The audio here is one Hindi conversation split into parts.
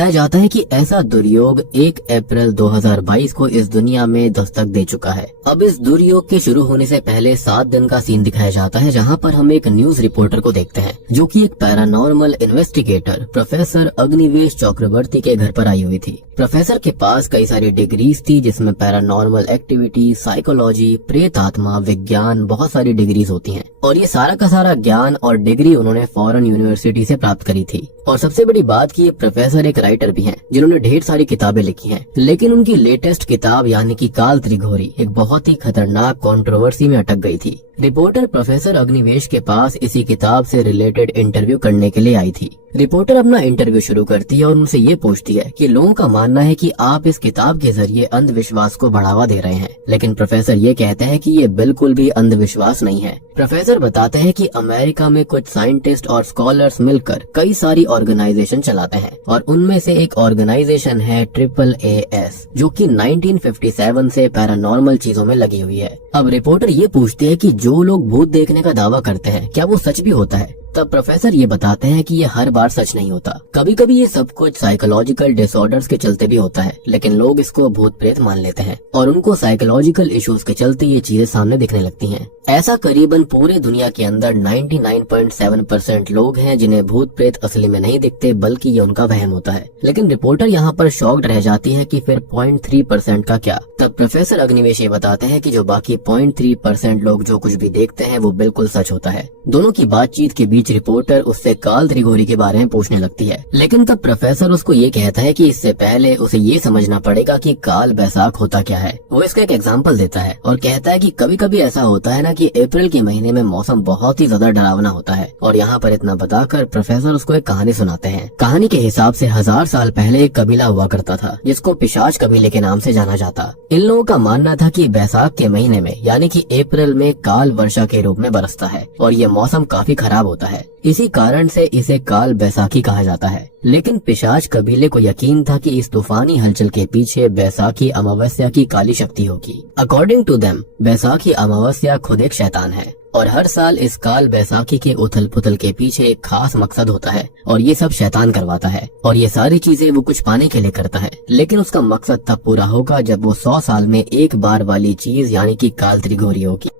बताया जाता है कि ऐसा दुर्योग 1 अप्रैल 2022 को इस दुनिया में दस्तक दे चुका है। अब इस दुर्योग के शुरू होने से पहले 7 दिन का सीन दिखाया जाता है, जहां पर हम एक न्यूज रिपोर्टर को देखते हैं जो कि एक पैरानॉर्मल इन्वेस्टिगेटर प्रोफेसर अग्निवेश चक्रवर्ती के घर पर आई हुई थी। प्रोफेसर के पास कई सारी डिग्रीज थी, जिसमें पैरानॉर्मल एक्टिविटी, साइकोलॉजी, प्रेत आत्मा, विज्ञान, बहुत सारी डिग्रीज होती हैं। और ये सारा का सारा ज्ञान और डिग्री उन्होंने फॉरेन यूनिवर्सिटी से प्राप्त करी थी। और सबसे बड़ी बात कि ये प्रोफेसर एक राइटर भी हैं, जिन्होंने ढेर सारी किताबें लिखी हैं। लेकिन उनकी लेटेस्ट किताब यानी कि काल त्रिघोरी एक बहुत ही खतरनाक कंट्रोवर्सी में अटक गई थी। रिपोर्टर प्रोफेसर अग्निवेश के पास इसी किताब से रिलेटेड इंटरव्यू करने के लिए आई थी। रिपोर्टर अपना इंटरव्यू शुरू करती है और उनसे ये पूछती है कि लोगों का मानना है कि आप इस किताब के जरिए अंधविश्वास को बढ़ावा दे रहे हैं, लेकिन प्रोफेसर ये कहते हैं कि ये बिल्कुल भी अंधविश्वास नहीं है। प्रोफेसर बताते हैं कि अमेरिका में कुछ साइंटिस्ट और स्कॉलर्स मिलकर कई सारी ऑर्गेनाइजेशन चलाते हैं और उनमें से एक ऑर्गेनाइजेशन है AAAS, जो कि 1957 से पैरानॉर्मल चीजों में लगी हुई है। अब रिपोर्टर ये पूछती है कि जो लोग भूत देखने का दावा करते हैं क्या वो सच भी होता है। तब प्रोफेसर ये बताते हैं कि ये हर बार सच नहीं होता, कभी कभी ये सब कुछ साइकोलॉजिकल डिसऑर्डर्स के चलते भी होता है, लेकिन लोग इसको भूत प्रेत मान लेते हैं और उनको साइकोलॉजिकल इश्यूज के चलते ये चीजें सामने दिखने लगती हैं। ऐसा करीबन पूरे दुनिया के अंदर 99.7% लोग हैं जिन्हें भूत प्रेत असली में नहीं दिखते, बल्कि ये उनका वहम होता है। लेकिन रिपोर्टर यहाँ पर शॉक्ड रह जाती है कि फिर 0.3% का क्या। तब प्रोफेसर अग्निवेश ये बताते हैं कि जो बाकी 0.3% लोग जो कुछ भी देखते हैं वो बिल्कुल सच होता है। दोनों की बातचीत के बीच रिपोर्टर उससे काल त्रिघोरी के बारे में पूछने लगती है, लेकिन तब प्रोफेसर उसको ये कहता है कि इससे पहले उसे ये समझना पड़ेगा कि काल बैसाख होता क्या है। वो इसका एक एग्जाम्पल देता है और कहता है कि कभी कभी ऐसा होता है ना कि अप्रैल के महीने में मौसम बहुत ही ज्यादा डरावना होता है। और यहाँ पर इतना बताकर प्रोफेसर उसको एक कहानी सुनाते हैं। कहानी के हिसाब से 1000 साल पहले एक कबीला हुआ करता था जिसको पिशाच कबीले के नाम से जाना जाता। इन लोगों का मानना था कि बैसाख के महीने में यानी कि अप्रैल में काल वर्षा के रूप में बरसता है और ये मौसम काफी खराब होता है। इसी कारण से इसे काल बैसाखी कहा जाता है। लेकिन पिशाच कबीले को यकीन था कि इस तूफानी हलचल के पीछे बैसाखी अमावस्या की काली शक्ति होगी। अकॉर्डिंग टू देम बैसाखी अमावस्या खुद एक शैतान है और हर साल इस काल बैसाखी के उथल पुथल के पीछे एक खास मकसद होता है और ये सब शैतान करवाता है और ये सारी चीजें वो कुछ पाने के लिए करता है। लेकिन उसका मकसद तब पूरा होगा जब वो 100 साल में एक बार वाली चीज यानी कि काल त्रिघोरी होगी।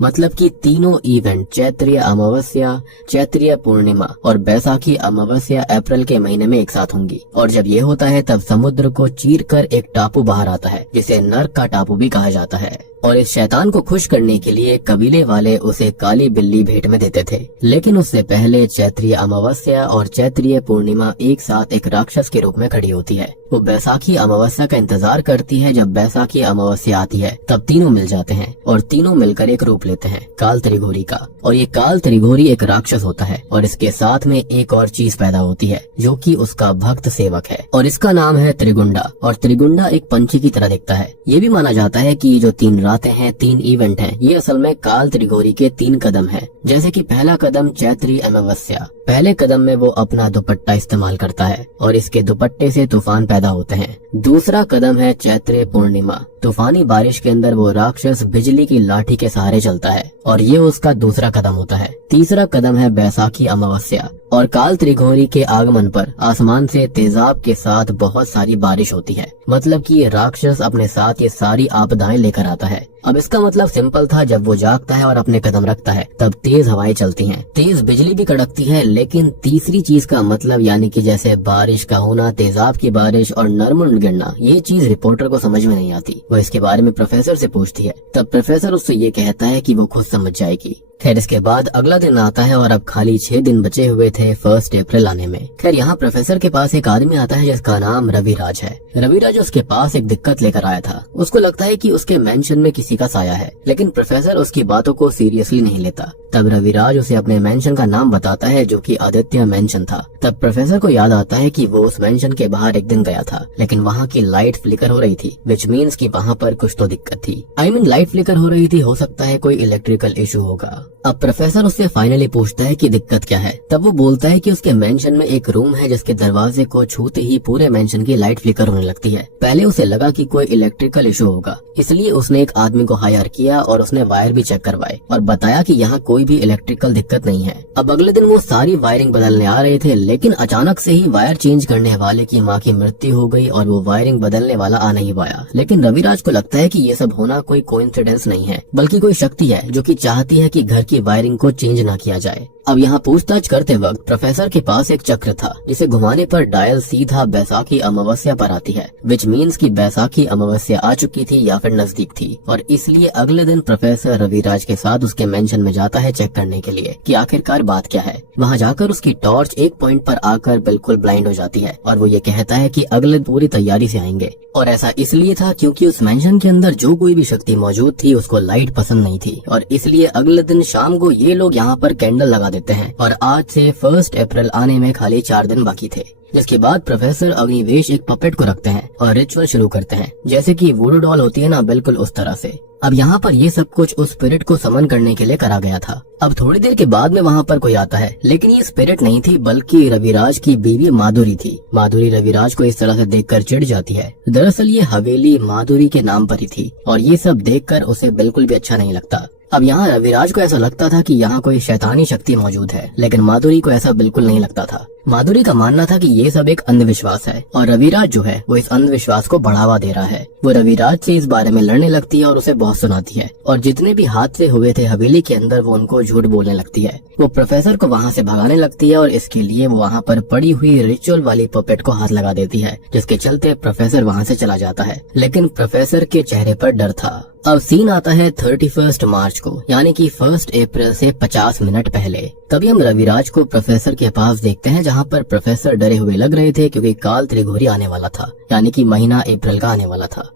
मतलब कि तीनों इवेंट चैत्रीय अमावस्या, चैत्रीय पूर्णिमा और बैसाखी अमावस्या अप्रैल के महीने में एक साथ होंगी। और जब ये होता है तब समुद्र को चीरकर एक टापू बाहर आता है जिसे नर्क का टापू भी कहा जाता है। और इस शैतान को खुश करने के लिए कबीले वाले उसे काली बिल्ली भेंट में देते थे। लेकिन उससे पहले चैत्रीय अमावस्या और चैत्रीय पूर्णिमा एक साथ एक राक्षस के रूप में खड़ी होती है। वो बैसाखी अमावस्या का इंतजार करती है। जब बैसाखी अमावस्या आती है तब तीनों मिल जाते हैं और तीनों मिलकर एक रूप लेते हैं काल त्रिघोरी का। और ये काल त्रिघोरी एक राक्षस होता है और इसके साथ में एक और चीज पैदा होती है जो कि उसका भक्त सेवक है और इसका नाम है त्रिगुंडा। और त्रिगुंडा एक पंछी की तरह दिखता है। ये भी माना जाता है कि जो 3 रातें हैं, 3 इवेंट हैं, ये असल में काल त्रिघोरी के 3 कदम हैं। जैसे कि पहला कदम चैत्री अमावस्या, पहले कदम में वो अपना दुपट्टा इस्तेमाल करता है और इसके दुपट्टे से तूफान पैदा होते हैं। दूसरा कदम है चैत्रीय पूर्णिमा, तूफानी बारिश के अंदर वो राक्षस बिजली की लाठी के सहारे चलता है और ये उसका दूसरा कदम होता है। तीसरा कदम है बैसाखी अमावस्या और काल त्रिघोरी के आगमन पर आसमान से तेजाब के साथ बहुत सारी बारिश होती है। मतलब कि ये राक्षस अपने साथ ये सारी आपदाएं लेकर आता है। अब इसका मतलब सिंपल था, जब वो जागता है और अपने कदम रखता है तब तेज हवाएं चलती हैं, तेज बिजली भी कड़कती है। लेकिन तीसरी चीज का मतलब यानी कि जैसे बारिश का होना, तेजाब की बारिश और नरमुंड गिरना, ये चीज रिपोर्टर को समझ में नहीं आती। वो इसके बारे में प्रोफेसर से पूछती है। तब प्रोफेसर उससे ये कहता है कि वो खुद समझ जाएगी। खैर इसके बाद अगला दिन आता है और अब खाली 6 दिन बचे हुए थे 1 अप्रैल आने में। खैर यहाँ प्रोफेसर के पास एक आदमी आता है जिसका नाम रविराज है। रविराज उसके पास एक दिक्कत लेकर आया था। उसको लगता है कि उसके मेंशन में किसी का साया है, लेकिन प्रोफेसर उसकी बातों को सीरियसली नहीं लेता। तब रविराज उसे अपने मेंशन का नाम बताता है जो कि आदित्य मेंशन था। तब प्रोफेसर को याद आता है कि वो उस मेंशन के बाहर एक दिन गया था, लेकिन वहाँ की लाइट फ्लिकर हो रही थी, विच मीन्स कि वहाँ पर कुछ तो दिक्कत थी। लाइट फ्लिकर हो रही थी, हो सकता है कोई इलेक्ट्रिकल इशू होगा। अब प्रोफेसर उससे फाइनली पूछता है कि दिक्कत क्या है। तब वो बोलता है कि उसके मेंशन में एक रूम है जिसके दरवाजे को छूते ही पूरे मेंशन की लाइट फ्लिकर होने लगती है। पहले उसे लगा कि कोई इलेक्ट्रिकल इशू होगा, इसलिए उसने एक आदमी को हायर किया और उसने वायर भी चेक करवाए और बताया कि यहाँ कोई भी इलेक्ट्रिकल दिक्कत नहीं है। अब अगले दिन वो सारी वायरिंग बदलने आ रहे थे, लेकिन अचानक से ही वायर चेंज करने वाले की माँ की मृत्यु हो गई और वो वायरिंग बदलने वाला आ नहीं पाया। लेकिन रविराज को लगता है कि ये सब होना कोई कोइंसिडेंस नहीं है, बल्कि कोई शक्ति है जो कि चाहती है कि घर की वायरिंग को चेंज ना किया जाए। अब यहाँ पूछताछ करते वक्त प्रोफेसर के पास एक चक्र था जिसे घुमाने पर डायल सीधा बैसाखी अमावस्या पर आती है, विच मीन्स कि बैसाखी अमावस्या आ चुकी थी या फिर नजदीक थी। और इसलिए अगले दिन प्रोफेसर रविराज के साथ उसके मेंशन में जाता है चेक करने के लिए कि आखिरकार बात क्या है। वहाँ जाकर उसकी टॉर्च एक पॉइंट पर आकर बिल्कुल ब्लाइंड हो जाती है और वो ये कहता है कि अगले पूरी तैयारी से आएंगे। और ऐसा इसलिए था क्योंकि उस मेंशन के अंदर जो कोई भी शक्ति मौजूद थी उसको लाइट पसंद नहीं थी, और इसलिए अगले दिन शाम को ये लोग यहाँ पर कैंडल लगा देते हैं। और आज से 1 अप्रैल आने में खाली 4 दिन बाकी थे, जिसके बाद प्रोफेसर अग्निवेश एक पपेट को रखते हैं और रिचुअल शुरू करते हैं, जैसे कि वुडू डॉल होती है ना, बिल्कुल उस तरह से। अब यहाँ पर ये सब कुछ उस स्पिरिट को समन करने के लिए करा गया था। अब थोड़ी देर के बाद में वहाँ पर कोई आता है, लेकिन ये स्पिरिट नहीं थी बल्कि रविराज की बीवी माधुरी थी। माधुरी रविराज को इस तरह से देखकर चिढ़ जाती है। दरअसल ये हवेली माधुरी के नाम पर ही थी और ये सब देखकर उसे बिल्कुल भी अच्छा नहीं लगता। अब यहाँ रविराज को ऐसा लगता था कि यहाँ कोई शैतानी शक्ति मौजूद है, लेकिन माधुरी को ऐसा बिल्कुल नहीं लगता था। माधुरी का मानना था कि ये सब एक अंधविश्वास है और रविराज जो है वो इस अंधविश्वास को बढ़ावा दे रहा है। वो रविराज से इस बारे में लड़ने लगती है और उसे बहुत सुनाती है, और जितने भी हादसे हुए थे हवेली के अंदर वो उनको झूठ बोलने लगती है। वो प्रोफेसर को वहाँ से भगाने लगती है और इसके लिए वो वहाँ पर पड़ी हुई रिचुअल वाली पपेट को हाथ लगा देती है, जिसके चलते प्रोफेसर वहाँ से चला जाता है। लेकिन प्रोफेसर के चेहरे पर डर था। अब सीन आता है 31 मार्च को, यानी कि 1 अप्रैल से 50 मिनट पहले। तभी हम रविराज को प्रोफेसर के पास देखते हैं, जहाँ पर प्रोफेसर डरे हुए लग रहे थे क्योंकि काल त्रिघोरी आने वाला था, यानी कि महीना अप्रैल का आने वाला था।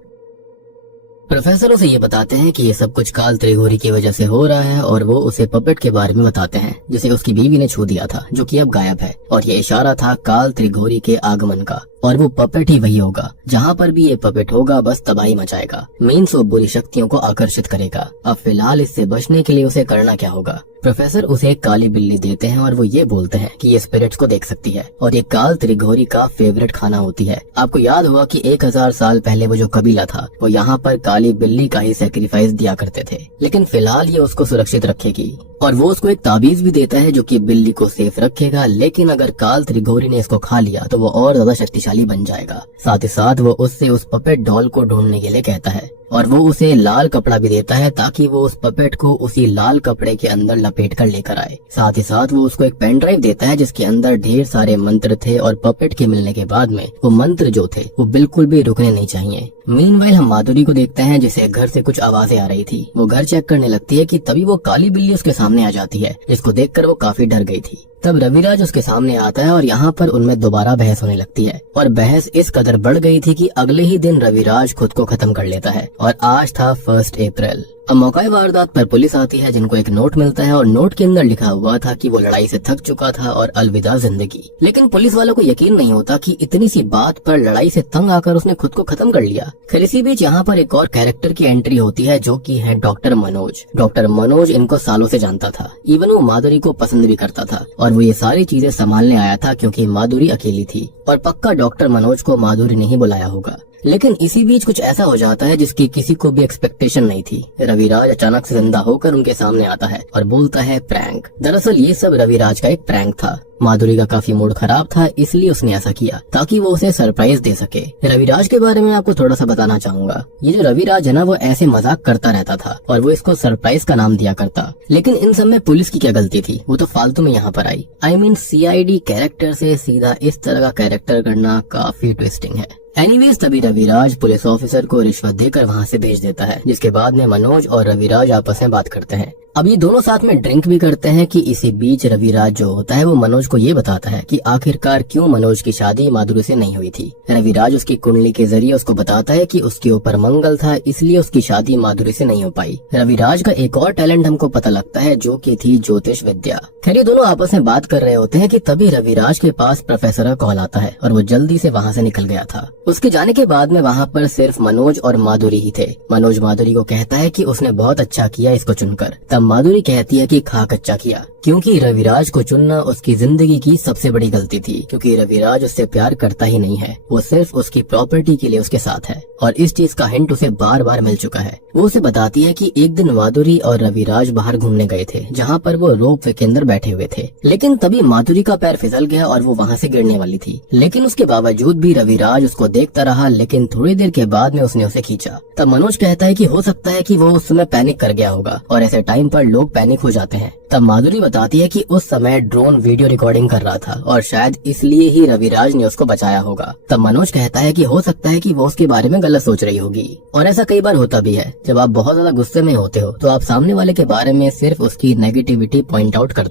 प्रोफेसर उसे ये बताते हैं कि ये सब कुछ काल त्रिघोरी की वजह से हो रहा है, और वो उसे पपेट के बारे में बताते हैं जिसे उसकी बीवी ने छू दिया था, जो कि अब गायब है। और ये इशारा था काल त्रिघोरी के आगमन का, और वो पपेट ही वही होगा। जहाँ पर भी ये पपेट होगा बस तबाही मचाएगा, मीन्स वो बुरी शक्तियों को आकर्षित करेगा। अब फिलहाल इससे बचने के लिए उसे करना क्या होगा? प्रोफेसर उसे एक काली बिल्ली देते हैं और वो ये बोलते हैं कि ये स्पिरिट्स को देख सकती है और ये काल त्रिघोरी का फेवरेट खाना होती है। आपको याद होगा कि 1000 साल पहले वो जो कबीला था वो यहाँ पर काली बिल्ली का ही सैक्रिफाइस दिया करते थे, लेकिन फिलहाल ये उसको सुरक्षित रखेगी। और वो उसको एक ताबीज भी देता है जो कि बिल्ली को सेफ रखेगा, लेकिन अगर काल त्रिघोरी ने इसको खा लिया तो वो और ज्यादा शक्तिशाली बन जाएगा। साथ ही साथ वो उससे उस पपेट डॉल को ढूंढने के लिए कहता है, और वो उसे लाल कपड़ा भी देता है ताकि वो उस पपेट को उसी लाल कपड़े के अंदर लपेट कर लेकर आए। साथ ही साथ वो उसको एक पेन ड्राइव देता है जिसके अंदर ढेर सारे मंत्र थे, और पपेट के मिलने के बाद में वो मंत्र जो थे वो बिल्कुल भी रुकने नहीं चाहिए। मीनवाइल हम माधुरी को देखते हैं जिसे घर से कुछ आवाजें आ रही थी। वो घर चेक करने लगती है कि तभी वो काली बिल्ली उसके सामने आ जाती है, जिसको देखकर वो काफी डर गई थी। तब रविराज उसके सामने आता है और यहाँ पर उनमें दोबारा बहस होने लगती है, और बहस इस कदर बढ़ गई थी कि अगले ही दिन रविराज खुद को खत्म कर लेता है। और आज था 1 अप्रैल। अब मौका वारदात पर पुलिस आती है, जिनको एक नोट मिलता है और नोट के अंदर लिखा हुआ था कि वो लड़ाई से थक चुका था और अलविदा जिंदगी। लेकिन पुलिस वालों को यकीन नहीं होता कि इतनी सी बात पर लड़ाई से तंग आकर उसने खुद को खत्म कर लिया। फिर इसी बीच यहाँ पर एक और कैरेक्टर की एंट्री होती है जो कि है डॉक्टर मनोज। डॉक्टर मनोज इनको सालों से जानता था, इवन वो माधुरी को पसंद भी करता था, और वो ये सारी चीजें संभालने आया था क्योंकि माधुरी अकेली थी, और पक्का डॉक्टर मनोज को माधुरी ने ही बुलाया होगा। लेकिन इसी बीच कुछ ऐसा हो जाता है जिसकी किसी को भी एक्सपेक्टेशन नहीं थी। रविराज अचानक से जिंदा होकर उनके सामने आता है और बोलता है प्रैंक। दरअसल ये सब रविराज का एक प्रैंक था। माधुरी का काफी मूड खराब था, इसलिए उसने ऐसा किया ताकि वो उसे सरप्राइज दे सके। रविराज के बारे में आपको थोड़ा सा बताना चाहूंगा। ये जो रविराज है ना, वो ऐसे मजाक करता रहता था और वो इसको सरप्राइज का नाम दिया करता। लेकिन इन सब में पुलिस की क्या गलती थी? वो तो फालतू में यहाँ पर आई। I mean, CID कैरेक्टर से सीधा इस तरह का कैरेक्टर करना काफी ट्विस्टिंग है। एनीवेज तभी रविराज पुलिस ऑफिसर को रिश्वत देकर वहाँ से भेज देता है, जिसके बाद में मनोज और रविराज आपस में बात करते हैं। अब ये दोनों साथ में ड्रिंक भी करते हैं कि इसी बीच रविराज जो होता है वो मनोज को ये बताता है कि आखिरकार क्यों मनोज की शादी माधुरी से नहीं हुई थी। रविराज उसकी कुंडली के जरिए उसको बताता है कि उसके ऊपर मंगल था, इसलिए उसकी शादी माधुरी से नहीं हो पाई। रविराज का एक और टैलेंट हमको पता लगता है जो कि थी ज्योतिष विद्या। खैर ये दोनों आपस में बात कर रहे होते हैं कि तभी रविराज के पास प्रोफेसर का कॉल आता है और वो जल्दी से वहाँ से निकल गया था। उसके जाने के बाद में वहाँ पर सिर्फ मनोज और माधुरी ही थे। मनोज माधुरी को कहता है कि उसने बहुत अच्छा किया इसको चुनकर। तब तब माधुरी कहती है कि खा कच्चा किया, क्योंकि रविराज को चुनना उसकी जिंदगी की सबसे बड़ी गलती थी। क्योंकि रविराज उससे प्यार करता ही नहीं है, वो सिर्फ उसकी प्रॉपर्टी के लिए उसके साथ है और इस चीज का हिंट उसे बार बार मिल चुका है। वो उसे बताती है कि एक दिन माधुरी और रविराज बाहर घूमने गए थे, जहाँ पर वो रोप वे के अंदर बैठे हुए थे। लेकिन तभी माधुरी का पैर फिसल गया और वो वहाँ से गिरने वाली थी। लेकिन उसके बावजूद भी रविराज उसको देखता रहा, लेकिन थोड़ी देर के बाद में उसने उसे खींचा। तब मनोज कहता है कि हो सकता है कि वो उस समय पैनिक कर गया होगा और ऐसे टाइम पर लोग पैनिक हो जाते हैं। तब माधुरी बताती है कि उस समय ड्रोन वीडियो रिकॉर्डिंग कर रहा था और शायद इसलिए ही रविराज ने उसको बचाया होगा। तब मनोज कहता है कि हो सकता है कि वो उसके बारे में गलत सोच रही होगी और ऐसा कई बार होता भी है। जब आप बहुत ज्यादा गुस्से में होते हो तो आप सामने वाले के बारे में सिर्फ उसकी नेगेटिविटी पॉइंट आउट करते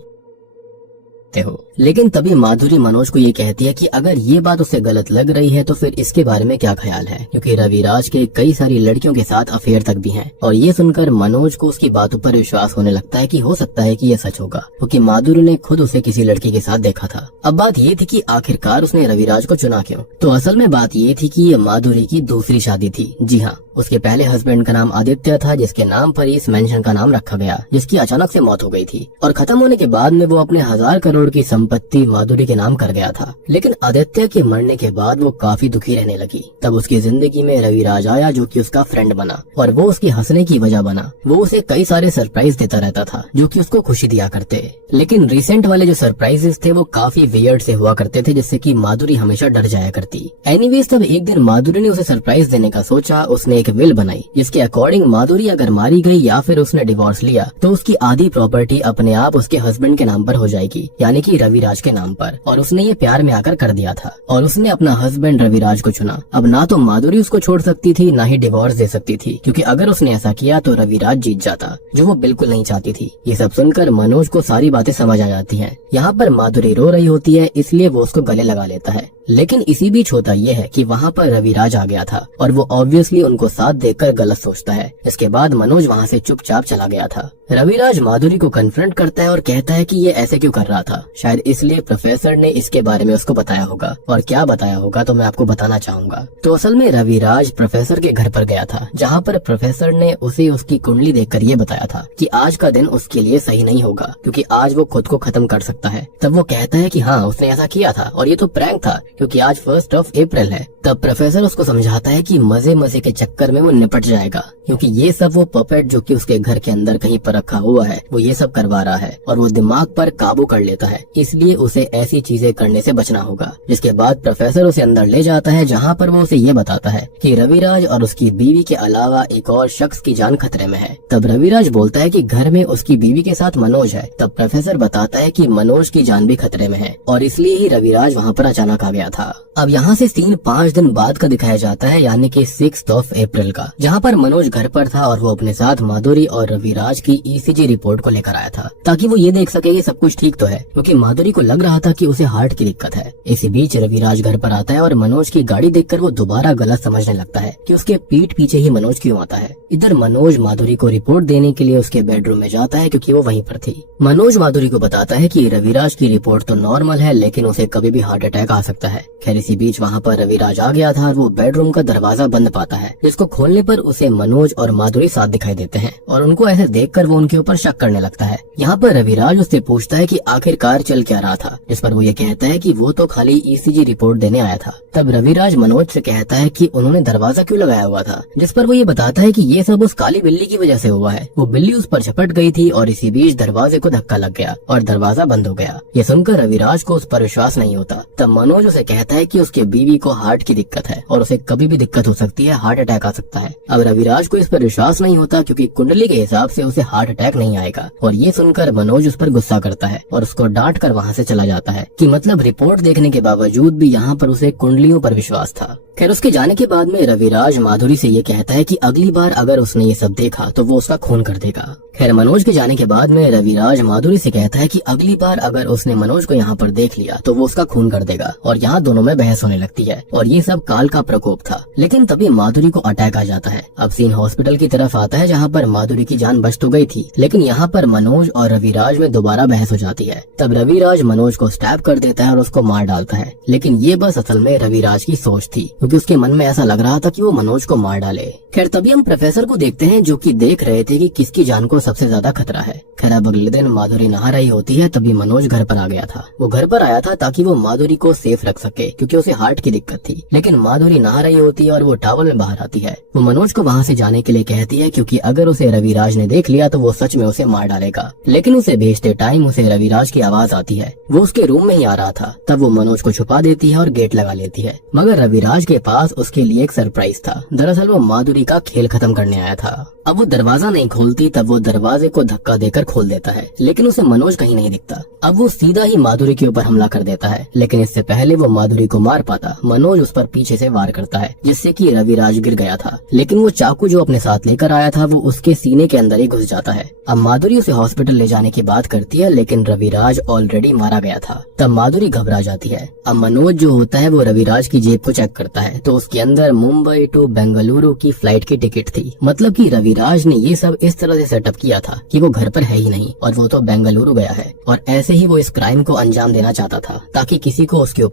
हो। लेकिन तभी माधुरी मनोज को ये कहती है कि अगर ये बात उसे गलत लग रही है तो फिर इसके बारे में क्या ख्याल है, क्योंकि रविराज के कई सारी लड़कियों के साथ अफेयर तक भी हैं। और ये सुनकर मनोज को उसकी बातों पर विश्वास होने लगता है कि हो सकता है कि ये सच होगा, क्योंकि माधुरी ने खुद उसे किसी लड़की के साथ देखा था। अब बात ये थी कि आखिरकार उसने रविराज को चुना क्यों। तो असल में बात ये थी कि ये माधुरी की दूसरी शादी थी। जी हाँ, उसके पहले हस्बैंड का नाम आदित्य था, जिसके नाम पर इस मेंशन का नाम रखा गया, जिसकी अचानक से मौत हो गई थी और खत्म होने के बाद में वो अपने 1000 करोड़ की संपत्ति माधुरी के नाम कर गया था। लेकिन आदित्य के मरने के बाद वो काफी दुखी रहने लगी। तब उसकी जिंदगी में रविराज आया, जो कि उसका फ्रेंड बना और वो उसके हंसने की वजह बना। वो उसे कई सारे सरप्राइज देता रहता था जो कि उसको खुशी दिया करते। लेकिन रिसेंट वाले जो सरप्राइजेस थे वो काफी वियर्ड से हुआ करते थे, जिससे कि माधुरी हमेशा डर जाया करती। एनीवेज तब एक दिन माधुरी ने उसे सरप्राइज देने का सोचा। उसने एक विल बनाई जिसके अकॉर्डिंग माधुरी अगर मारी गई या फिर उसने डिवोर्स लिया तो उसकी आधी प्रॉपर्टी अपने आप उसके हस्बैंड के नाम पर हो जाएगी, यानी कि रविराज के नाम पर। और उसने ये प्यार में आकर कर दिया था और उसने अपना हस्बैंड रविराज को चुना। अब ना तो माधुरी उसको छोड़ सकती थी, ना ही डिवोर्स दे सकती थी, क्योंकि अगर उसने ऐसा किया तो रविराज जीत जाता, जो वो बिल्कुल नहीं चाहती थी। ये सब सुनकर मनोज को सारी बातें समझ आ जाती हैं। यहाँ पर माधुरी रो रही होती है, इसलिए वो उसको गले लगा लेता है। लेकिन इसी बीच होता यह है कि वहाँ पर रविराज आ गया था और वो ऑब्वियसली उनको साथ देखकर गलत सोचता है। इसके बाद मनोज वहाँ से चुपचाप चला गया था। रविराज माधुरी को कन्फ्रंट करता है और कहता है कि ये ऐसे क्यों कर रहा था। शायद इसलिए प्रोफेसर ने इसके बारे में उसको बताया होगा, और क्या बताया होगा तो मैं आपको बताना चाहूंगा। तो असल में रविराज प्रोफेसर के घर पर गया था, जहाँ पर प्रोफेसर ने उसे उसकी कुंडली देखकर ये बताया था कि आज का दिन उसके लिए सही नहीं होगा, क्योंकि आज वो खुद को खत्म कर सकता है। तब वो कहता है कि हाँ, उसने ऐसा किया था और ये तो प्रैंक था, क्योंकि आज 1 अप्रैल है। तब प्रोफेसर उसको समझाता है कि मजे मजे के चक्कर में वो निपट जाएगा, क्योंकि ये सब वो पपेट जो कि उसके घर के अंदर कहीं पर रखा हुआ है वो ये सब करवा रहा है और वो दिमाग पर काबू कर लेता है, इसलिए उसे ऐसी चीजें करने से बचना होगा। जिसके बाद प्रोफेसर उसे अंदर ले जाता है, जहाँ पर वो उसे ये बताता है कि रविराज और उसकी बीवी के अलावा एक और शख्स की जान खतरे में है। तब रविराज बोलता है कि घर में उसकी बीवी के साथ मनोज है। तब प्रोफेसर बताता है कि मनोज की जान भी खतरे में है और इसलिए ही रविराज वहाँ पर अचानक आ गया था। अब यहाँ से सीन 5 दिन बाद का दिखाया जाता है, यानी कि 6 अप्रैल का, जहाँ पर मनोज घर पर था और वो अपने साथ माधुरी और रविराज की ECG रिपोर्ट को लेकर आया था, ताकि वो ये देख सके कि सब कुछ ठीक तो है, क्योंकि माधुरी को लग रहा था कि उसे हार्ट की दिक्कत है। इसी बीच रविराज घर पर आता है और मनोज की गाड़ी देखकर वो दोबारा गलत समझने लगता है कि उसके पीठ पीछे ही मनोज क्यों आता है। इधर मनोज माधुरी को रिपोर्ट देने के लिए उसके बेडरूम में जाता है, क्योंकि वो वहीं पर थी। मनोज माधुरी को बताता है कि रविराज की रिपोर्ट तो नॉर्मल है, लेकिन उसे कभी भी हार्ट अटैक आ सकता है। खैर इसी बीच वहाँ पर रविराज आ गया था और वो बेडरूम का दरवाजा बंद पाता है, जिसको खोलने पर उसे मनोज और माधुरी साथ दिखाई देते हैं और उनको ऐसे देखकर वो उनके ऊपर शक करने लगता है। यहाँ पर रविराज उससे पूछता है कि आखिरकार चल क्या रहा था, जिस पर वो ये कहता है कि वो तो खाली ECG रिपोर्ट देने आया था। तब रविराज मनोज से कहता है कि उन्होंने दरवाजा क्यों लगाया हुआ था, जिस पर वो ये बताता है कि ये सब उस काली बिल्ली की वजह से हुआ है। वो बिल्ली उस पर झपट गई थी और इसी बीच दरवाजे को धक्का लग गया और दरवाजा बंद हो गया। ये सुनकर रविराज को उस पर विश्वास नहीं होता। तब मनोज उसे कहता है कि उसके बीवी को हार्ट की दिक्कत है और उसे कभी भी दिक्कत हो सकती है, हार्ट अटैक आ सकता है। अब रविराज को इस पर विश्वास नहीं होता, क्योंकि कुंडली के हिसाब से उसे हार्ट अटैक नहीं आएगा। और ये सुनकर मनोज उस पर गुस्सा करता है और उसको डांट कर वहाँ से चला जाता है, कि मतलब रिपोर्ट देखने के बावजूद भी यहाँ पर उसे कुंडलियों पर विश्वास था। खैर उसके जाने के बाद में रविराज माधुरी से ये कहता है कि अगली बार अगर उसने ये सब देखा तो वो उसका खून कर देगा। खैर मनोज के जाने के बाद में रविराज माधुरी से कहता है कि अगली बार अगर उसने मनोज को यहाँ पर देख लिया तो वो उसका खून कर देगा, और यहाँ दोनों में बहस होने लगती है। और ये सब काल का प्रकोप था। लेकिन तभी माधुरी को अटैक आ जाता है। अब सीन हॉस्पिटल की तरफ आता है, जहाँ पर माधुरी की जान बच तो गई थी, लेकिन यहाँ पर मनोज और रविराज में दोबारा बहस हो जाती है। तब रविराज मनोज को स्टैब कर देता है और उसको मार डालता है। लेकिन ये बस असल में रविराज की सोच थी, क्योंकि उसके मन में ऐसा लग रहा था कि वो मनोज को मार डाले। खैर तभी हम प्रोफेसर को देखते हैं, जो कि देख रहे थे कि किसकी जान को सबसे ज्यादा खतरा है। खैर अब अगले दिन माधुरी नहा रही होती है, तभी मनोज घर पर आ गया था। वो घर पर आया था ताकि वो माधुरी को सेफ रख सके, क्योंकि उसे हार्ट की दिक्कत थी। लेकिन माधुरी नहा रही होती है और वो टॉवल में बाहर आती है। वो मनोज को वहाँ से जाने के लिए कहती है, क्योंकि अगर उसे रविराज ने देख लिया तो वो सच में उसे मार डालेगा। लेकिन उसे भेजते टाइम उसे रविराज की आवाज आती है। वो उसके रूम में ही आ रहा था। तब वो मनोज को छुपा देती है और गेट लगा लेती है। मगर रविराज के पास उसके लिए एक सरप्राइज था। दरअसल वो माधुरी का खेल खत्म करने आया था। अब वो दरवाजा नहीं खोलती, तब वो दरवाजे को धक्का देकर खोल देता है, लेकिन उसे मनोज कहीं नहीं दिखता। अब वो सीधा ही माधुरी के ऊपर हमला कर देता है, लेकिन इससे पहले वो माधुरी को मार पाता, मनोज उस पर पीछे से वार करता है, जिससे कि रविराज गिर गया था। लेकिन वो चाकू जो अपने साथ लेकर आया था वो उसके सीने के अंदर ही घुस जाता है। अब माधुरी उसे हॉस्पिटल ले जाने की बात करती है, लेकिन रविराज ऑलरेडी मारा गया था। तब माधुरी घबरा जाती है। अब मनोज जो होता है वो रविराज की जेब को चेक करता है, तो उसके अंदर मुंबई टू बेंगलुरु की फ्लाइट की टिकट थी। मतलब कि रविराज ने ये सब इस तरह से सेटअप किया था कि वो घर पर है ही नहीं और वो तो बेंगलुरु गया है, और ऐसे ही वो इस क्राइम को अंजाम देना चाहता था ताकि किसी को उसके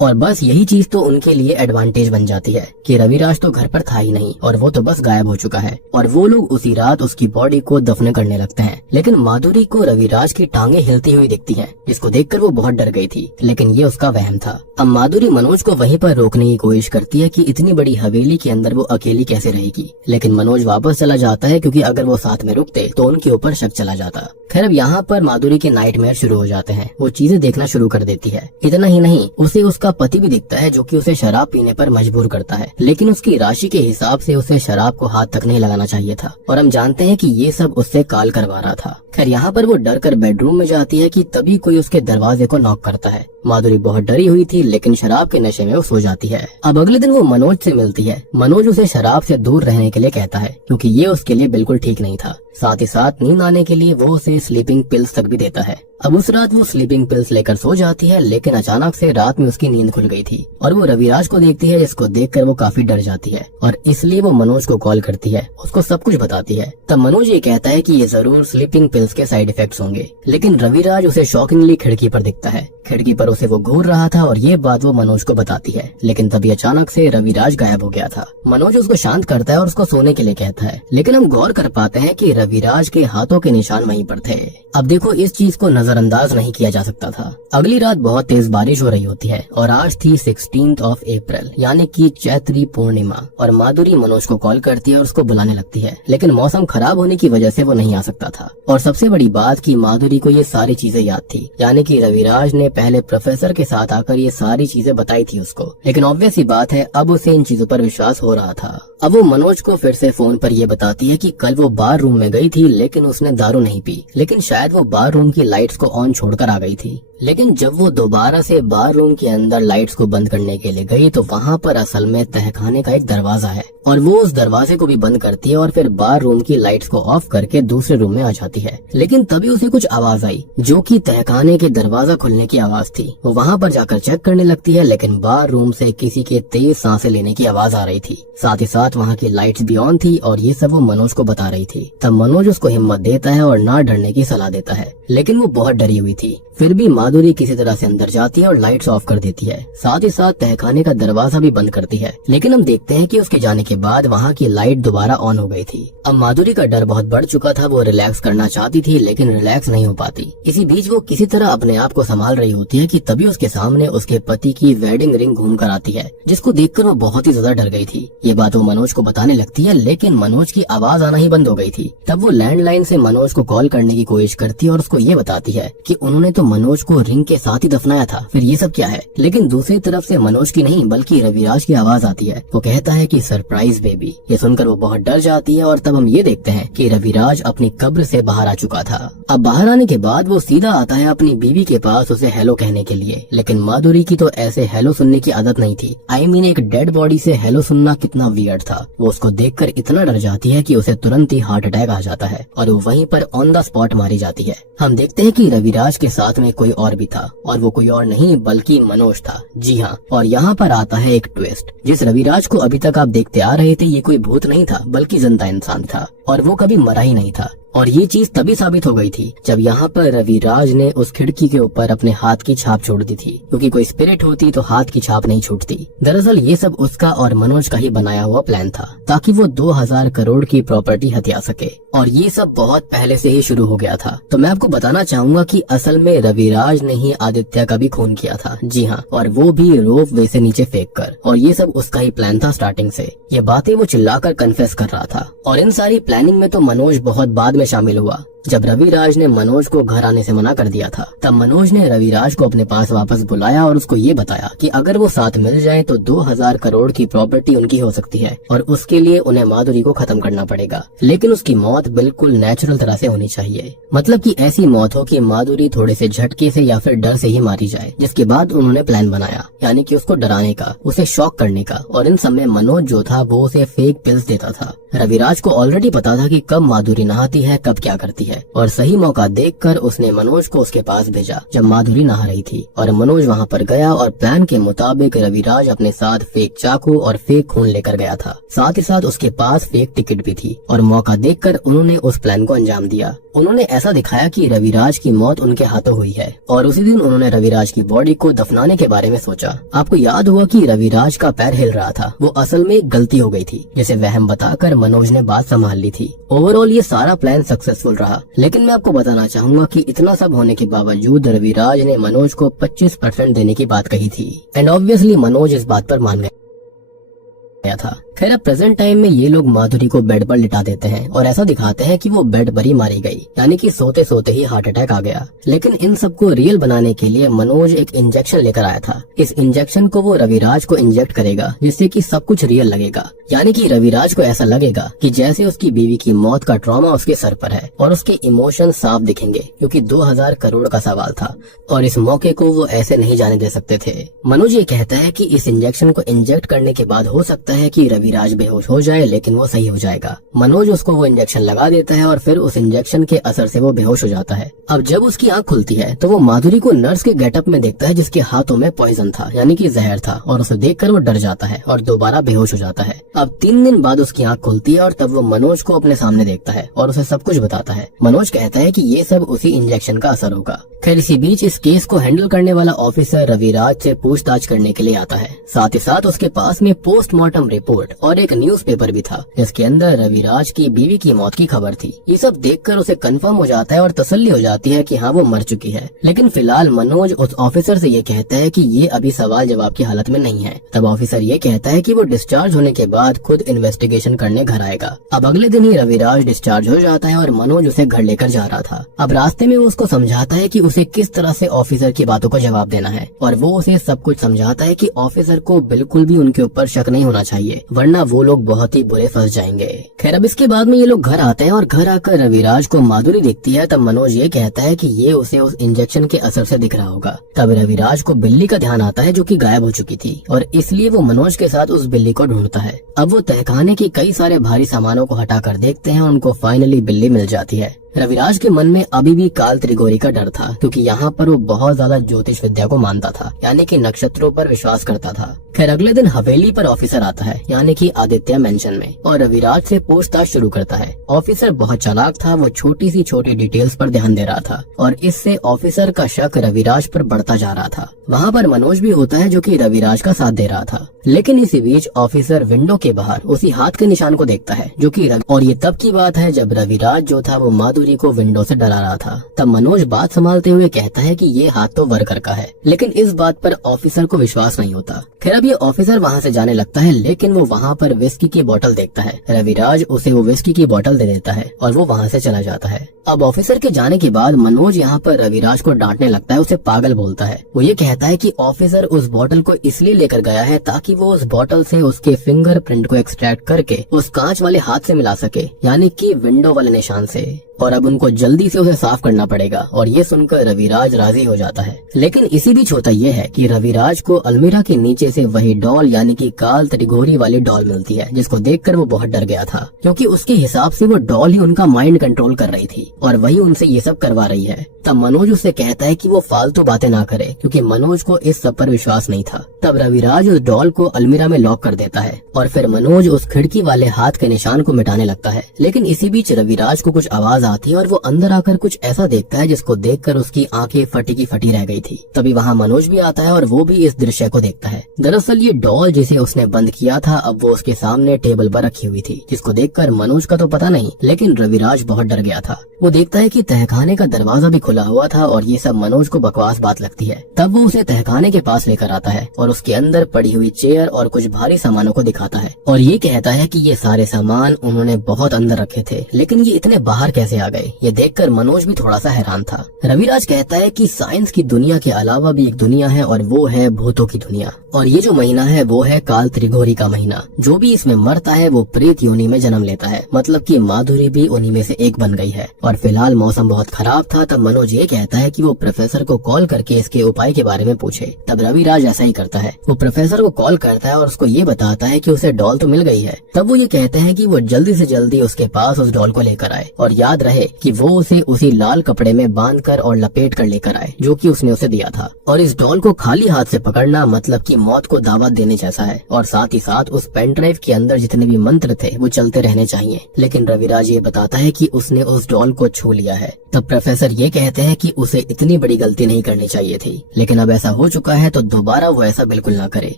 और बस यही चीज तो उनके लिए एडवांटेज बन जाती है कि रविराज तो घर पर था ही नहीं और वो तो बस गायब हो चुका है, और वो लोग उसी रात उसकी बॉडी को दफन करने लगते हैं। लेकिन माधुरी को रविराज की टांगे हिलती हुई दिखती हैं, जिसको देखकर वो बहुत डर गई थी, लेकिन ये उसका वहम था। अब माधुरी मनोज को वहीं पर रोकने की कोशिश करती है कि इतनी बड़ी हवेली के अंदर वो अकेली कैसे रहेगी, लेकिन मनोज वापस चला जाता है, क्योंकि अगर वो साथ में रुकते तो उनके ऊपर शक चला जाता। खैर अब यहाँ पर माधुरी के नाइटमेयर शुरू हो जाते हैं। वो चीजें देखना शुरू कर देती है। इतना ही नहीं, उसे उसका पति भी दिखता है, जो कि उसे शराब पीने पर मजबूर करता है, लेकिन उसकी राशि के हिसाब से उसे शराब को हाथ तक नहीं लगाना चाहिए था, और हम जानते हैं कि ये सब उससे काल करवा रहा था। खैर यहाँ पर वो डर कर बेडरूम में जाती है कि तभी कोई उसके दरवाजे को नॉक करता है। माधुरी बहुत डरी हुई थी, लेकिन शराब के नशे में वो सो जाती है। अब अगले दिन वो मनोज से मिलती है। मनोज उसे शराब से दूर रहने के लिए कहता है, क्योंकि ये उसके लिए बिल्कुल ठीक नहीं था। साथ ही साथ नींद आने के लिए वो उसे स्लीपिंग पिल्स तक भी देता है। अब उस रात वो स्लीपिंग पिल्स लेकर सो जाती है, लेकिन अचानक से रात में उसकी नींद खुल गई थी और वो रविराज को देखती है, जिसको देखकर वो काफी डर जाती है, और इसलिए वो मनोज को कॉल करती है, उसको सब कुछ बताती है। तब मनोज ये कहता है कि ये जरूर स्लीपिंग पिल्स के साइड इफेक्ट्स होंगे, लेकिन रविराज उसे शॉकिंगली खिड़की पर दिखता है। खिड़की पर उसे वो घूर रहा था और ये बात वो मनोज को बताती है, लेकिन तभी अचानक से रविराज गायब हो गया था। मनोज उसको शांत करता है और उसको सोने के लिए कहता है, लेकिन हम गौर कर पाते हैं कि रविराज के हाथों के निशान वहीं पर थे। अब देखो, इस चीज को नजरअंदाज नहीं किया जा सकता था। अगली रात बहुत तेज बारिश हो रही होती है और आज थी 16 अप्रैल, यानी कि चैत्री पूर्णिमा, और माधुरी मनोज को कॉल करती है और उसको बुलाने लगती है, लेकिन मौसम खराब होने की वजह से वो नहीं आ सकता था। और सबसे बड़ी बात कि माधुरी को ये सारी चीजें याद थी, यानी कि रविराज ने पहले प्रोफेसर के साथ आकर ये सारी चीजें बताई थी उसको, लेकिन ऑब्वियस ही बात है अब उसे इन चीजों पर विश्वास हो रहा था। अब वो मनोज को फिर से फोन पर ये बताती है कि कल वो बार रूम में गई थी, लेकिन उसने दारू नहीं पी, लेकिन शायद वो बार रूम की लाइट्स को ऑन छोड़कर आ गई थी। लेकिन जब वो दोबारा से बार रूम के अंदर लाइट्स को बंद करने के लिए गई तो वहाँ पर असल में तहखाने का एक दरवाजा है, और वो उस दरवाजे को भी बंद करती है और फिर बार रूम की लाइट्स को ऑफ करके दूसरे रूम में आ जाती है। लेकिन तभी उसे कुछ आवाज आई, जो कि तहखाने के दरवाजा खुलने की आवाज थी। वो वहाँ पर जाकर चेक करने लगती है, लेकिन बार रूम से किसी के तेज सांसें लेने की आवाज आ रही थी। साथ ही साथ वहाँ की लाइट्स भी ऑन थी, और ये सब वो मनोज को बता रही थी। तब मनोज उसको हिम्मत देता है और ना डरने की सलाह देता है, लेकिन वो बहुत डरी हुई थी। फिर भी माधुरी किसी तरह से अंदर जाती है और लाइट्स ऑफ कर देती है, साथ ही साथ तहखाने का दरवाजा भी बंद करती है। लेकिन हम देखते हैं कि उसके जाने के बाद वहाँ की लाइट दोबारा ऑन हो गई थी। अब माधुरी का डर बहुत बढ़ चुका था, वो रिलैक्स करना चाहती थी, लेकिन रिलैक्स नहीं हो पाती। इसी बीच वो किसी तरह अपने आप को संभाल रही होती है कि तभी उसके सामने उसके पति की वेडिंग रिंग घूम कर आती है, जिसको देखकर वो बहुत ही ज्यादा डर गई थी। ये बात वो मनोज को बताने लगती है, लेकिन मनोज की आवाज आना ही बंद हो गई थी। तब वो लैंडलाइन से मनोज को कॉल करने की कोशिश करती है और उसको ये बताती है कि उन्होंने तो मनोज को रिंग के साथ ही दफनाया था, फिर ये सब क्या है। लेकिन दूसरी तरफ से मनोज की नहीं बल्कि रविराज की आवाज आती है। वो कहता है कि सरप्राइज बेबी। ये सुनकर वो बहुत डर जाती है, और तब हम ये देखते हैं कि रविराज अपनी कब्र से बाहर आ चुका था। अब बाहर आने के बाद वो सीधा आता है अपनी बीवी के पास उसे हेलो कहने के लिए, लेकिन माधुरी की तो ऐसे हेलो सुनने की आदत नहीं थी। आई मीन एक डेड बॉडी से हेलो सुनना कितना वियर्ड था। वो उसको देखकर इतना डर जाती है कि उसे तुरंत ही हार्ट अटैक आ जाता है और वो वहीं पर ऑन द स्पॉट मारी जाती है। हम देखते हैं कि रविराज के साथ में कोई और भी था, और वो कोई और नहीं बल्कि मनोज था। जी हाँ, और यहाँ पर आता है एक ट्विस्ट। जिस रविराज को अभी तक आप देखते आ रहे थे, ये कोई भूत नहीं था बल्कि जिंदा इंसान था, और वो कभी मरा ही नहीं था। और ये चीज तभी साबित हो गई थी जब यहाँ पर रविराज ने उस खिड़की के ऊपर अपने हाथ की छाप छोड़ दी थी, क्योंकि कोई स्पिरिट होती तो हाथ की छाप नहीं छूटती। दरअसल ये सब उसका और मनोज का ही बनाया हुआ प्लान था, ताकि वो 2000 करोड़ की प्रॉपर्टी हथिया सके। और ये सब बहुत पहले से ही शुरू हो गया था। तो मैं आपको बताना चाहूंगा कि असल में रविराज ने ही आदित्य का भी खून किया था। जी हाँ, और वो भी रोप वे से नीचे फेंक कर। और ये सब उसका ही प्लान था स्टार्टिंग से। ये बातें वो चिल्लाकर कन्फेस कर रहा था। और इन सारी प्लानिंग में तो मनोज बहुत बाद में शामिल हुआ। जब रविराज ने मनोज को घर आने से मना कर दिया था, तब मनोज ने रविराज को अपने पास वापस बुलाया और उसको ये बताया कि अगर वो साथ मिल जाएं तो 2000 करोड़ की प्रॉपर्टी उनकी हो सकती है और उसके लिए उन्हें माधुरी को खत्म करना पड़ेगा। लेकिन उसकी मौत बिल्कुल नेचुरल तरह से होनी चाहिए, मतलब कि ऐसी मौत हो कि माधुरी थोड़े से झटके से या फिर डर से ही मारी जाए। जिसके बाद उन्होंने प्लान बनाया, यानी कि उसको डराने का, उसे शॉक करने का। और इन सब में मनोज जो था वो उसे फेक पिल्स देता था। रविराज को ऑलरेडी पता था कि कब माधुरी नहाती है, कब क्या करती है। और सही मौका देखकर उसने मनोज को उसके पास भेजा जब माधुरी नहा रही थी। और मनोज वहां पर गया और प्लान के मुताबिक रविराज अपने साथ फेक चाकू और फेक खून लेकर गया था। साथ ही साथ उसके पास फेक टिकट भी थी। और मौका देखकर उन्होंने उस प्लान को अंजाम दिया। उन्होंने ऐसा दिखाया कि रविराज की मौत उनके हाथों हुई है। और उसी दिन उन्होंने रविराज की बॉडी को दफनाने के बारे में सोचा। आपको याद हुआ कि रविराज का पैर हिल रहा था, वो असल में एक गलती हो गई थी, जिसे वहम बताकर मनोज ने बात संभाल ली थी। ओवरऑल ये सारा प्लान सक्सेसफुल रहा। लेकिन मैं आपको बताना चाहूंगा कि इतना सब होने के बावजूद रविराज ने मनोज को 25% देने की बात कही थी। एंड ऑब्वियसली मनोज इस बात पर मान गया था। खैर, अब प्रेजेंट टाइम में ये लोग माधुरी को बेड पर लिटा देते हैं और ऐसा दिखाते हैं कि वो बेड पर ही मारी गई, यानी कि सोते सोते ही हार्ट अटैक आ गया। लेकिन इन सबको रियल बनाने के लिए मनोज एक इंजेक्शन लेकर आया था। इस इंजेक्शन को वो रविराज को इंजेक्ट करेगा, जिससे कि सब कुछ रियल लगेगा। यानी कि रविराज को ऐसा लगेगा कि जैसे उसकी बीवी की मौत का ट्रॉमा उसके सर पर है और उसके इमोशन साफ दिखेंगे, क्योंकि 2000 करोड़ का सवाल था और इस मौके को वो ऐसे नहीं जाने दे सकते थे। मनोज ये कहता है कि इस इंजेक्शन को इंजेक्ट करने के बाद हो सकता है कि रविराज बेहोश हो जाए, लेकिन वो सही हो जाएगा। मनोज उसको वो इंजेक्शन लगा देता है और फिर उस इंजेक्शन के असर से वो बेहोश हो जाता है। अब जब उसकी आंख खुलती है तो वो माधुरी को नर्स के गेटअप में देखता है, जिसके हाथों में पॉइजन था, यानी कि जहर था। और उसे देखकर वो डर जाता है और दोबारा बेहोश हो जाता है। अब 3 दिन बाद उसकी आंख खुलती है और तब वो मनोज को अपने सामने देखता है और उसे सब कुछ बताता है। मनोज कहता है कि ये सब उसी इंजेक्शन का असर होगा। खैर, इसी बीच इस केस को हैंडल करने वाला ऑफिसर रविराज से पूछताछ करने के लिए आता है। साथ ही साथ उसके पास में पोस्टमार्टम रिपोर्ट और एक न्यूज़पेपर भी था, जिसके अंदर रविराज की बीवी की मौत की खबर थी। ये सब देखकर उसे कंफर्म हो जाता है और तसल्ली हो जाती है कि हाँ, वो मर चुकी है। लेकिन फिलहाल मनोज उस ऑफिसर से ये कहता है कि ये अभी सवाल जवाब की हालत में नहीं है। तब ऑफिसर ये कहता है कि वो डिस्चार्ज होने के बाद खुद इन्वेस्टिगेशन करने घर आएगा। अब अगले दिन ही रविराज डिस्चार्ज हो जाता है और मनोज उसे घर लेकर जा रहा था। अब रास्ते में वो उसको समझाता है कि उसे किस तरह से ऑफिसर की बातों का जवाब देना है और वो उसे सब कुछ समझाता है कि ऑफिसर को बिल्कुल भी उनके ऊपर शक नहीं होना चाहिए, वरना वो लोग बहुत ही बुरे फंस जाएंगे। खैर, अब इसके बाद में ये लोग घर आते हैं और घर आकर रविराज को माधुरी दिखती है। तब मनोज ये कहता है कि ये उसे उस इंजेक्शन के असर से दिख रहा होगा। तब रविराज को बिल्ली का ध्यान आता है, जो कि गायब हो चुकी थी, और इसलिए वो मनोज के साथ उस बिल्ली को ढूंढता है। अब वो तहखाने के कई सारे भारी सामानों को हटाकर देखते हैं और उनको फाइनली बिल्ली मिल जाती है। रविराज के मन में अभी भी काल त्रिगोरी का डर था, क्योंकि यहाँ पर वो बहुत ज्यादा ज्योतिष विद्या को मानता था, यानी कि नक्षत्रों पर विश्वास करता था। खैर, अगले दिन हवेली पर ऑफिसर आता है, यानी कि आदित्य मेंशन में, और रविराज से पूछताछ शुरू करता है। ऑफिसर बहुत चालाक था, वो छोटी सी छोटी डिटेल्स पर ध्यान दे रहा था और इससे ऑफिसर का शक रविराज पर बढ़ता जा रहा था। वहाँ पर मनोज भी होता है, जो कि रविराज का साथ दे रहा था। लेकिन इसी बीच ऑफिसर विंडो के बाहर उसी हाथ के निशान को देखता है, जो कि और ये तब की बात है जब रविराज जो था वो माधुरी को विंडो से डरा रहा था। तब मनोज बात संभालते हुए कहता है कि ये हाथ तो वर्कर का है, लेकिन इस बात पर ऑफिसर को विश्वास नहीं होता। खैर, अब ये ऑफिसर वहाँ से जाने लगता है, लेकिन वो वहाँ पर विस्की की बोतल देखता है। रविराज उसे वो विस्की की बोतल दे देता है और वो वहाँ से चला जाता है। अब ऑफिसर के जाने के बाद मनोज यहाँ पर रविराज को डांटने लगता है, उसे पागल बोलता है। वो ये कहता है कि ऑफिसर उस बोतल को इसलिए लेकर गया है ताकि वो उस बोतल से उसके फिंगरप्रिंट को एक्सट्रैक्ट करके उस कांच वाले हाथ से मिला सके, यानी कि विंडो वाले निशान से। और अब उनको जल्दी से उसे साफ करना पड़ेगा। और ये सुनकर रविराज राजी हो जाता है। लेकिन इसी बीच होता यह है कि रविराज को अलमीरा के नीचे से वही डॉल, यानी कि काल त्रिगोरी वाली डॉल मिलती है, जिसको देखकर वो बहुत डर गया था, क्योंकि उसके हिसाब से वो डॉल ही उनका माइंड कंट्रोल कर रही थी और वही उनसे ये सब करवा रही है। तब मनोज उससे कहता है कि वो फालतू बातें ना करे, क्योंकि मनोज को इस सब पर विश्वास नहीं था। तब रविराज उस डॉल को अलमीरा में लॉक कर देता है और फिर मनोज उस खिड़की वाले हाथ के निशान को मिटाने लगता है। लेकिन इसी बीच रविराज को कुछ आवाज आती है और वो अंदर आकर कुछ ऐसा देखता है जिसको देखकर उसकी आंखें फटी की फटी रह गई थी। तभी वहाँ मनोज भी आता है और वो भी इस दृश्य को देखता है। दरअसल ये डॉल जिसे उसने बंद किया था अब वो उसके सामने टेबल पर रखी हुई थी, जिसको देखकर मनोज का तो पता नहीं, लेकिन रविराज बहुत डर गया था। वो देखता है कि तहखाने का दरवाजा भी खुला हुआ था और ये सब मनोज को बकवास बात लगती है। तब वो उसे तहखाने के पास लेकर आता है और उसके अंदर पड़ी हुई चेयर और कुछ भारी सामानों को दिखाता है और ये कहता है कि ये सारे सामान उन्होंने बहुत अंदर रखे थे, लेकिन ये इतने बाहर कैसे आ गए। ये देखकर मनोज भी थोड़ा सा हैरान था। रविराज कहता है कि साइंस की दुनिया के अलावा भी एक दुनिया है और वो है भूतों की दुनिया, और ये जो महीना है वो है काल त्रिघोरी का महीना। जो भी इसमें मरता है वो प्रेत योनि में जन्म लेता है, मतलब कि माधुरी भी उन्हीं में से एक बन गई है। और फिलहाल मौसम बहुत खराब था। तब मनोज ये कहता है कि वो प्रोफेसर को कॉल करके इसके उपाय के बारे में पूछे। तब रविराज ऐसा ही करता है, वो प्रोफेसर को कॉल करता है और उसको ये बताता है कि उसे डॉल तो मिल गई है। तब वो ये कहते हैं कि वो जल्दी से जल्दी उसके पास उस डॉल को लेकर आए और याद रहे कि वो उसे उसी लाल कपड़े में बांध कर और लपेट कर लेकर आए जो कि उसने उसे दिया था। और इस डॉल को खाली हाथ से पकड़ना मतलब कि मौत को दावत देने जैसा है, और साथ ही साथ उस पेन ड्राइव के अंदर जितने भी मंत्र थे वो चलते रहने चाहिए। लेकिन रविराज ये बताता है कि उसने उस डॉल को छू लिया है। तब प्रोफेसर ये कहते हैं कि उसे इतनी बड़ी गलती नहीं करनी चाहिए थी, लेकिन अब ऐसा हो चुका है तो दोबारा वो ऐसा बिल्कुल ना करे।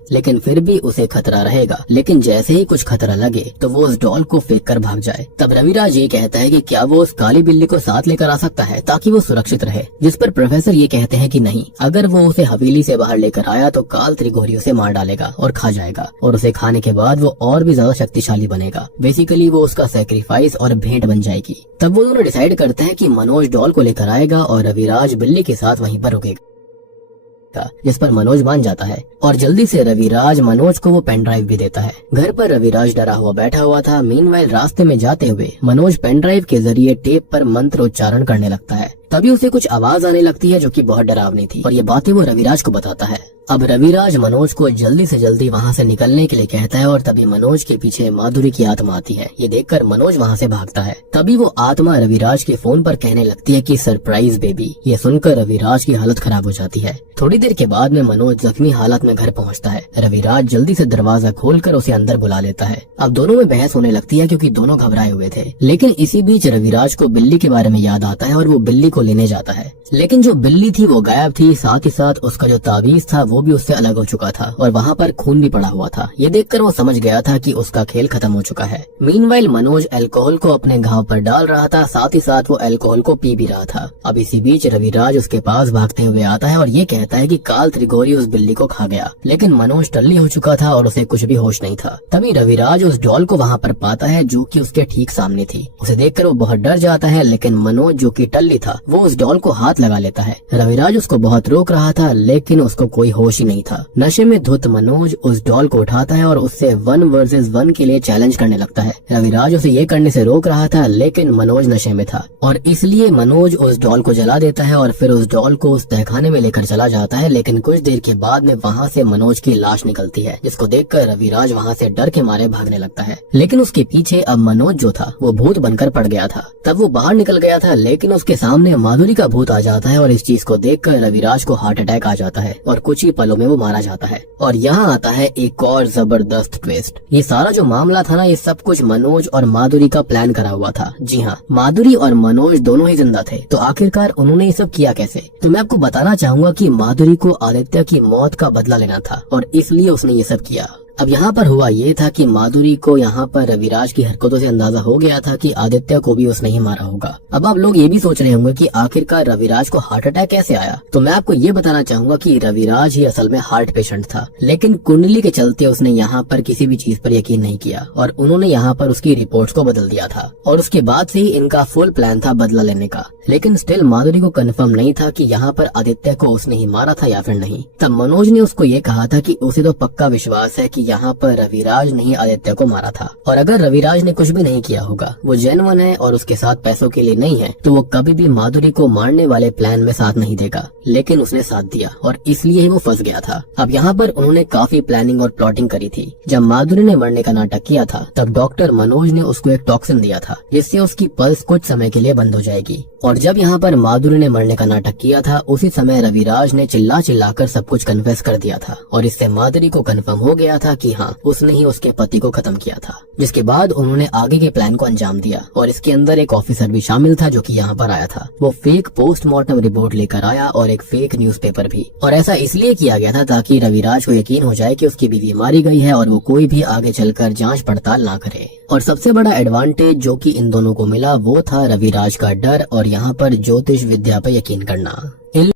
लेकिन फिर भी उसे खतरा रहेगा, लेकिन जैसे ही कुछ खतरा लगे तो वो उस डॉल को फेंक कर भाग जाए। तब रविराज ये कहता है कि क्या वो उस काली बिल्ली को साथ लेकर आ सकता है ताकि वो सुरक्षित रहे, जिस पर प्रोफेसर ये कहते हैं कि नहीं, अगर वो उसे हवेली से बाहर लेकर आया तो काल त्रिघोरी उसे मार डालेगा और खा जाएगा, और उसे खाने के बाद वो और भी ज्यादा शक्तिशाली बनेगा। बेसिकली वो उसका सैक्रिफाइस और भेंट बन जाएगी। तब वो दोनों डिसाइड करते हैं कि मनोज डॉल को लेकर आएगा और रविराज बिल्ली के साथ वहीं पर रुकेगा, जिस पर मनोज मान जाता है और जल्दी से रविराज मनोज को वो पेन ड्राइव भी देता है। घर पर रविराज डरा हुआ बैठा हुआ था। मीनवाइल रास्ते में जाते हुए मनोज पेन ड्राइव के जरिए टेप पर मंत्र उच्चारण करने लगता है। तभी उसे कुछ आवाज आने लगती है जो कि बहुत डरावनी थी, और ये बातें वो रविराज को बताता है। अब रविराज मनोज को जल्दी से जल्दी वहाँ से निकलने के लिए कहता है और तभी मनोज के पीछे माधुरी की आत्मा आती है। ये देखकर मनोज वहाँ से भागता है। तभी वो आत्मा रविराज के फोन पर कहने लगती है कि सरप्राइज बेबी। ये सुनकर रविराज की हालत खराब हो जाती है। थोड़ी देर के बाद में मनोज जख्मी हालत में घर पहुँचता है। रविराज जल्दी से दरवाजा खोलकर उसे अंदर बुला लेता है। अब दोनों में बहस होने लगती है क्योंकि दोनों घबराए हुए थे। लेकिन इसी बीच रविराज को बिल्ली के बारे में याद आता है और वो बिल्ली को लेने जाता है। लेकिन जो बिल्ली थी वो गायब थी, साथ ही साथ उसका जो ताबीज था वो भी उससे अलग हो चुका था और वहाँ पर खून भी पड़ा हुआ था। ये देखकर वो समझ गया था कि उसका खेल खत्म हो चुका है। मीनवाइल मनोज अल्कोहल को अपने घाव पर डाल रहा था, साथ ही साथ वो अल्कोहल को पी भी रहा था। अब इसी बीच रविराज उसके पास भागते हुए आता है और ये कहता है कि काल त्रिघोरी उस बिल्ली को खा गया। लेकिन मनोज टल्ली हो चुका था और उसे कुछ भी होश नहीं था। तभी रविराज उस डॉल को वहाँ पर पाता है जो कि उसके ठीक सामने थी। उसे देखकर वो बहुत डर जाता है, लेकिन मनोज जो कि टल्ली था वो उस डॉल को हाथ लगा लेता है। रविराज उसको बहुत रोक रहा था, लेकिन उसको कोई होश ही नहीं था। नशे में धुत मनोज उस डॉल को उठाता है और उससे 1 वर्सेस 1 के लिए चैलेंज करने लगता है। रविराज उसे ये करने से रोक रहा था, लेकिन मनोज नशे में था और इसलिए मनोज उस डॉल को जला देता है और फिर उस डॉल को उस तहखाने में लेकर चला जाता है। लेकिन कुछ देर के बाद में वहाँ से मनोज की लाश निकलती है, जिसको देखकर रविराज वहाँ से डर के मारे भागने लगता है। लेकिन उसके पीछे अब मनोज जो था वो भूत बनकर पड़ गया था। तब वो बाहर निकल गया था, लेकिन उसके सामने माधुरी का भूत आ जाता है और इस चीज को देखकर रविराज को हार्ट अटैक आ जाता है और कुछ ही पलों में वो मारा जाता है। और यहाँ आता है एक और जबरदस्त ट्विस्ट। ये सारा जो मामला था ना, ये सब कुछ मनोज और माधुरी का प्लान करा हुआ था। जी हाँ, माधुरी और मनोज दोनों ही जिंदा थे, तो आखिरकार उन्होंने ये सब किया कैसे? तो मैं आपको बताना चाहूंगा कि माधुरी को आदित्य की मौत का बदला लेना था और इसलिए उसने ये सब किया। अब यहाँ पर हुआ ये था कि माधुरी को यहाँ पर रविराज की हरकतों से अंदाजा हो गया था कि आदित्य को भी उसने ही मारा होगा। अब आप लोग ये भी सोच रहे होंगे कि आखिरकार रविराज को हार्ट अटैक कैसे आया? तो मैं आपको ये बताना चाहूंगा कि रविराज ही असल में हार्ट पेशेंट था, लेकिन कुंडली के चलते उसने यहाँ पर किसी भी चीज पर यकीन नहीं किया और उन्होंने यहाँ पर उसकी रिपोर्ट्स को बदल दिया था और उसके बाद से ही इनका फुल प्लान था बदला लेने का। लेकिन स्टिल माधुरी को कंफर्म नहीं था कि यहाँ पर आदित्य को उसने ही मारा था या फिर नहीं। तब मनोज ने उसको ये कहा था कि उसे तो पक्का विश्वास है कि यहाँ पर रविराज ने ही आदित्य को मारा था, और अगर रविराज ने कुछ भी नहीं किया होगा, वो जेन्युइन है और उसके साथ पैसों के लिए नहीं है, तो वो कभी भी माधुरी को मारने वाले प्लान में साथ नहीं देगा। लेकिन उसने साथ दिया और इसलिए ही वो फंस गया था। अब यहाँ पर उन्होंने काफी प्लानिंग और प्लॉटिंग करी थी। जब माधुरी ने मरने का नाटक किया था तब डॉक्टर मनोज ने उसको एक टॉक्सिन दिया था जिससे उसकी पल्स कुछ समय के लिए बंद हो जाएगी। और जब यहाँ पर माधुरी ने मरने का नाटक किया था उसी समय रविराज ने चिल्ला चिल्लाकर सब कुछ कन्फेस कर दिया था और इससे माधुरी को कंफर्म हो गया था कि हाँ, उसने ही उसके पति को खत्म किया था। जिसके बाद उन्होंने आगे के प्लान को अंजाम दिया और इसके अंदर एक ऑफिसर भी शामिल था जो कि यहाँ पर आया था। वो फेक पोस्टमार्टम रिपोर्ट लेकर आया और एक फेक न्यूज़पेपर भी। और ऐसा इसलिए किया गया था ताकि रविराज को यकीन हो जाए कि उसकी बीवी मारी गई है और वो कोई भी आगे चलकर जांच पड़ताल ना करे। और सबसे बड़ा एडवांटेज जो कि इन दोनों को मिला वो था रविराज का डर और यहाँ पर ज्योतिष विद्या पर यकीन करना।